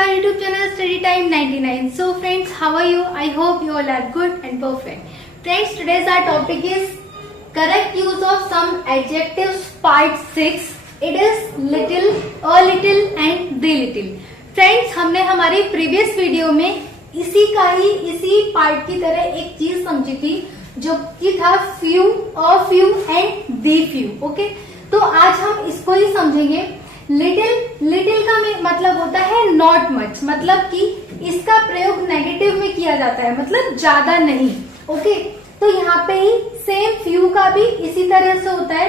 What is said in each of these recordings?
our YouTube channel Study Time 99. So friends, how are you? I hope you all are good and perfect. Friends, today's our topic is correct use of some adjectives part 6. It is little, a little and the little. Friends, हमने हमारी previous video में इसी part की तरह एक चीज समझी थी जो कि था few, a few and the few. Okay, तो आज हम इसको ही समझेंगे. लिटिल का मतलब होता है नॉट मच, मतलब कि इसका प्रयोग नेगेटिव में किया जाता है, मतलब ज्यादा नहीं. ओके, तो यहाँ पे ही सेम फ्यू का भी इसी तरह से होता है.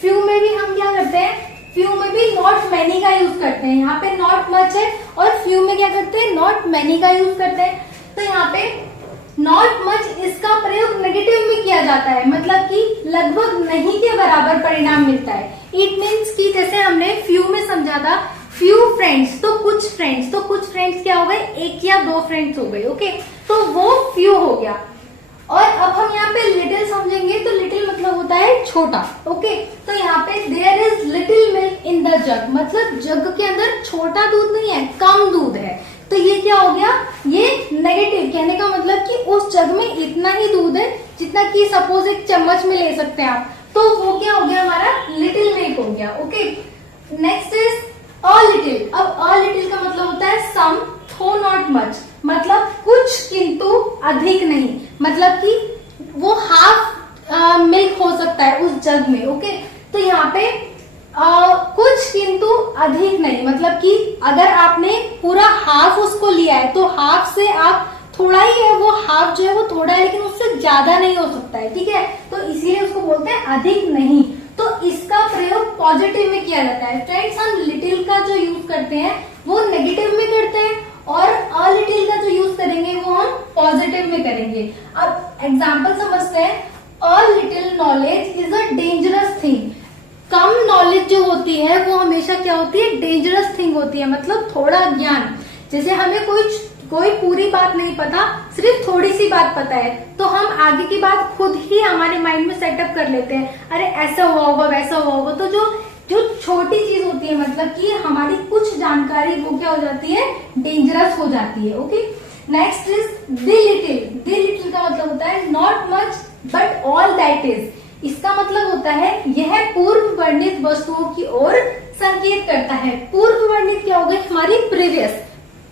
फ्यू में भी हम क्या करते हैं, फ्यू में भी नॉट मैनी का यूज करते हैं. यहाँ पे नॉट मच है और फ्यू में क्या करते हैं, नॉट मैनी का यूज करते हैं. तो यहाँ पे नॉट मच इसका प्रयोग नेगेटिव में किया जाता है, मतलब कि लगभग नहीं के बराबर परिणाम मिलता है. इट मीन्स कि जैसे हमने फ्यू में समझा था, फ्यू फ्रेंड्स तो कुछ फ्रेंड्स क्या हो गए, एक या दो फ्रेंड्स हो गए. ओके, तो वो फ्यू हो गया. और अब हम यहाँ पे लिटिल समझेंगे, तो लिटिल मतलब होता है छोटा. ओके, तो यहाँ पे there is little milk in the jug, मतलब जग के अंदर छोटा दूध नहीं है, कम दूध है. तो ये क्या हो गया, ये नेगेटिव. कहने का मतलब कि उस जग में इतना ही दूध है जितना कि सपोज एक चम्मच में ले सकते हैं आप, तो वो क्या हो गया, हमारा लिटिल मिल्क हो गया. Okay, next is a little. अब अ लिटिल का मतलब होता है सम थो नॉट मच, मतलब कुछ किंतु अधिक नहीं, मतलब कि वो हाफ मिल्क हो सकता है उस जग में. ओके, तो यहाँ पे कुछ किंतु अधिक नहीं, मतलब कि अगर आपने पूरा हाफ उसको लिया है तो हाफ से आप थोड़ा ही है, वो हाफ जो है वो थोड़ा है, लेकिन उससे ज्यादा नहीं हो सकता है. ठीक है, तो इसीलिए उसको बोलते हैं अधिक नहीं. तो इसका प्रयोग पॉजिटिव में किया जाता है. फ्रेंड्स, हम लिटिल का जो यूज करते हैं वो नेगेटिव में करते हैं और अ लिटिल का जो यूज करेंगे वो हम पॉजिटिव में करेंगे. अब एग्जाम्पल समझते हैं. A little knowledge is a dangerous thing. Come knowledge जो होती है वो हमेशा क्या होती है, डेंजरस थिंग होती है, मतलब थोड़ा ज्ञान. जैसे हमें कोई पूरी बात नहीं पता, सिर्फ थोड़ी सी बात पता है, तो हम आगे की बात खुद ही हमारे माइंड में सेटअप कर लेते हैं, अरे ऐसा हुआ होगा वैसा हुआ होगा. तो जो छोटी चीज होती है, मतलब कि हमारी कुछ जानकारी वो क्या हो जाती है, डेंजरस हो जाती है. Okay, next is the little. The little का मतलब होता है not much but all that is. इसका मतलब होता है यह पूर्व वर्णित वस्तुओं की ओर संकेत करता है. पूर्व वर्णित क्या हो गई, हमारी प्रीवियस,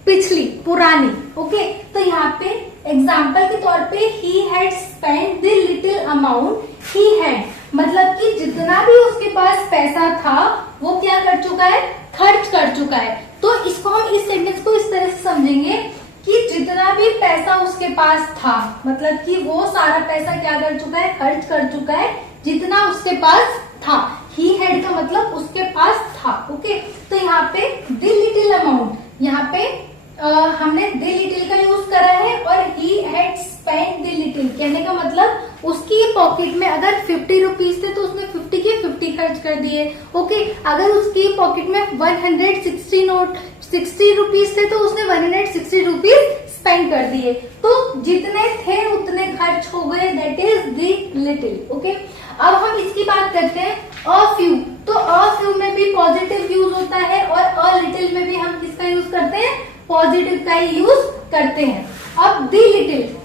पिछली, पुरानी. ओके, तो यहाँ पे एग्जाम्पल के तौर पे he had spend the little amount he had, मतलब कि जितना भी उसके पास पैसा था वो क्या कर चुका है, खर्च कर चुका है. तो इसको हम इस सेंटेंस को इस तरह से समझेंगे कि जितना भी पैसा उसके पास था, मतलब कि वो सारा पैसा क्या कर चुका है, खर्च कर चुका है जितना उसके पास था. ही हैड का मतलब उसके पास था. ओके, तो यहाँ पे द लिटिल अमाउंट, यहाँ पे हमने द लिटिल का यूज करा है और he had spend the little. कहने का मतलब उसकी पॉकेट में अगर 50 रुपीज थे तो उसने 50 के 50 खर्च कर दिए. ओके, अगर उसकी पॉकेट में 160 रुपीज थे तो उसने 160 रुपीज स्पेंड कर दिए. तो जितने थे उतने खर्च हो गए, that is the little. Okay, अब हम इसकी बात करते हैं अ फ्यू. तो अ फ्यू में भी पॉजिटिव यूज होता है और अ लिटिल में भी हम किसका यूज करते हैं, पॉजिटिव का ही यूज करते हैं. अब द लिटिल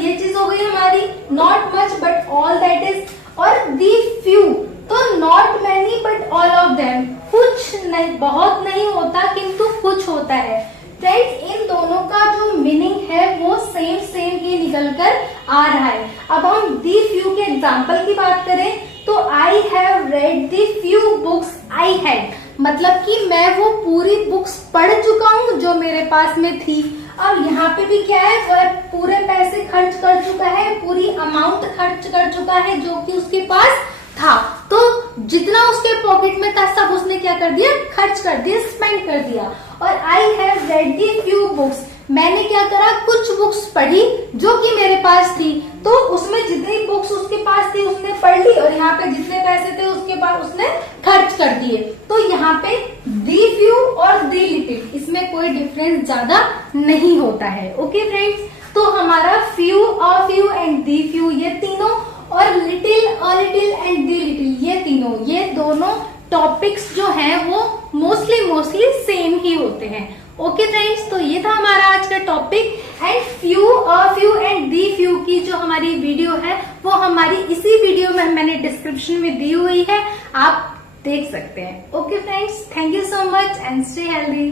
ये चीज हो गई हमारी not much but all that is. और द फ्यू, तो not many but all of them, कुछ नहीं, बहुत नहीं होता किंतु कुछ होता है. फ्रेंड्स, इन दोनों का जो मीनिंग है वो सेम ही निकल कर आ रहा है. अब हम दी फ्यू के एग्जाम्पल की बात करें तो I have read the few books I had, मतलब कि मैं वो पूरी बुक्स पढ़ चुका हूँ जो मेरे पास में थी. अब यहाँ पे भी क्या है, वह पूरे पैसे खर्च कर चुका है, पूरी अमाउंट खर्च कर चुका है जो कि उसके पास था. तो जितना उसके पॉकेट में था सब उसने क्या कर दिया, खर्च कर दिया, स्पेंड कर दिया. और I have read the few books, मैंने क्या करा, कुछ बुक्स पढ़ी जो कि मेरे पास थी, तो उसमें जितनी बुक्स उसके पास थी उसने पढ़ ली और यहाँ पे जितने पैसे थे उसके पास उसने खर्च कर दिए. तो यहाँ पे दी फ्यू और दी लिटिल, इसमें कोई डिफरेंस ज्यादा नहीं होता है. ओके फ्रेंड्स, तो हमारा few, a few and the few ये तीनों, और little, a little and the little ये तीनों, ये दोनों टॉपिक्स जो हैं वो मोस्टली सेम ही होते हैं। ओके फ्रेंड्स, तो ये था हमारा आज का topic. And few, a few and the few की जो हमारी वीडियो है वो हमारी इसी वीडियो में मैंने डिस्क्रिप्शन में दी हुई है, आप देख सकते हैं। Okay friends, thank you so much and stay healthy.